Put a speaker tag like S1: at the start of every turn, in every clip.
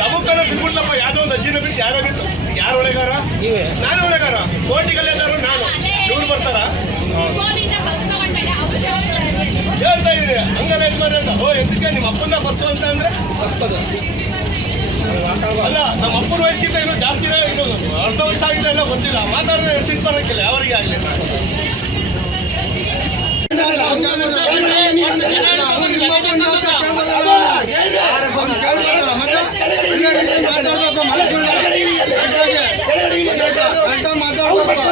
S1: ದಮಕ್ಕನ ಬಿಟ್ಬಿಟ್ಲಪ್ಪ ಯಾವ್ದೋ ಒಂದು ಅಜ್ಜಿನ ಬಿಟ್ಟು ಯಾರೋ ಬಿಟ್ಟು ಯಾರು ಒಳಗಾರ ನಾನು ಒಳಗಾರ ಕೋಟಿಗಲ್ಲೇದಾರು ನಾನು. ಇವ್ರು ಬರ್ತಾರ? ಹೇಳ್ತಾ ಇದ್ರಿ ಹಂಗಲ್ಲ ಇದು ಮಾಡಿ ಅಂತ. ಓ ಎಂತಕ್ಕೆ ನಿಮ್ಮ ಅಪ್ಪನ ಬಸ್ಸು ಅಂತ ಅಂದ್ರೆ? ಅಲ್ಲ ನಮ್ಮ ಅಪ್ಪನ ವಯಸ್ಸಿಗಿಂತ ಇನ್ನೂ ಜಾಸ್ತಿ ಇರೋದು. ಅರ್ಧ ವರ್ಷ ಆಗಿದ್ದ ಎಲ್ಲ ಗೊತ್ತಿಲ್ಲ ಮಾತಾಡಿದ್ರೆ ಸಿಟ್ಟು ಬರೋಕ್ಕಿಲ್ಲ ಅವರಿಗೆ ಆಗಲಿ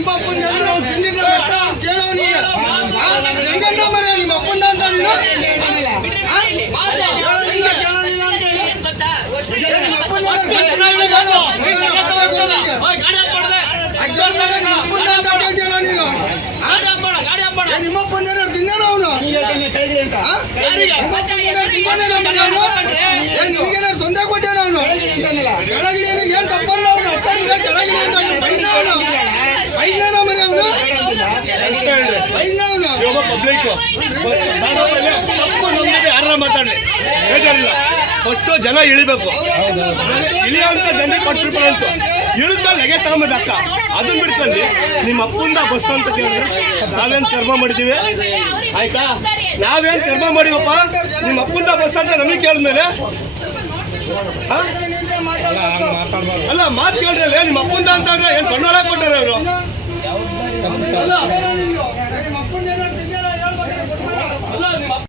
S1: ನಿಮ್ಮ
S2: ಅಪ್ಪನ ಅಂದ್ರೆ ಅವ್ನು ತಿಂದಿದ್ರೆ ಬೆಟ್ಟ ಕೇಳೋ ನೀನು. ಹೆಂಗಂದ ಮರ ನಿಮ್ಮ ಅಪ್ಪಂದ ಅಂತ ನೀನು? ಆ? ಕೇಳೋದಿಲ್ಲ ಕೇಳೋದಿಲ್ಲ ಅಂತ ಹೇಳಿ. ನಿಮ್ಮ ಅಪ್ಪಂದ ಅಪ್ಪಂದ ಅಪ್ಪಂದ ತಿಂದಾನ ಅವನು. ಅಪ್ಪಂದ ನಿನಗೇನಾದ್ರು ತೊಂದ್ರೆ ಕೊಟ್ಟಾನ ಅವನು. ಕೆಳಗಿಳಿಯನು ಏನ್ ತಪ್ಪಲ್ಲ ಅವನು. ಅಪ್ಪನಿಗೆ ಕೆಳಗಿಳಿ ಅಂತ ಅವ್ನು ಬೈದ ಅವನು ಬೈದಾನ ಮರೆ ಅವನು
S1: ಒಬ್ಬ ಪಬ್ಲಿಕ್ ತಪ್ಪು ನಮ್ಗೆ ಯಾರ ಮಾತಾಡಲಿ? ಬೇಜಾರಿಲ್ಲ. ಫಸ್ಟು ಜನ ಇಳಿಬೇಕು. ಇಳಿಯೋಂಥ ಜನರಿಗೆ ಕೊಟ್ಟು ಅಂತ ಇಳಿದ್ಮೇಲೆ ಲಗೆ ತಗೊಂಬದ್ ಅಕ್ಕ ಅದನ್ನ ಬಿಡ್ಕೊಂಡು. ನಿಮ್ಮ ಅಪ್ಪಂದ ಬಸ್ ಅಂತ ಕೇಳಿದ್ರೆ ನಾವೇನು ಚರ್ಮ ಮಾಡಿದೀವಿ? ಆಯ್ತಾ? ನಾವೇನು ಚರ್ಮ ಮಾಡಿವಪ್ಪ? ನಿಮ್ಮ ಅಪ್ಪಂದ ಬಸ್ ಅಂತ ನಮಗೆ ಕೇಳಿದ್ಮೇಲೆ? ಅಲ್ಲ ಮಾತು ಕೇಳ್ರಿ ನಿಮ್ಮ ಅಪ್ಪಂದ ಅಂತ ಏನ್ ಕಣ್ಣೊಳಗೆ ಕೊಟ್ಟಾರೆ ಅವರು? 咱们了。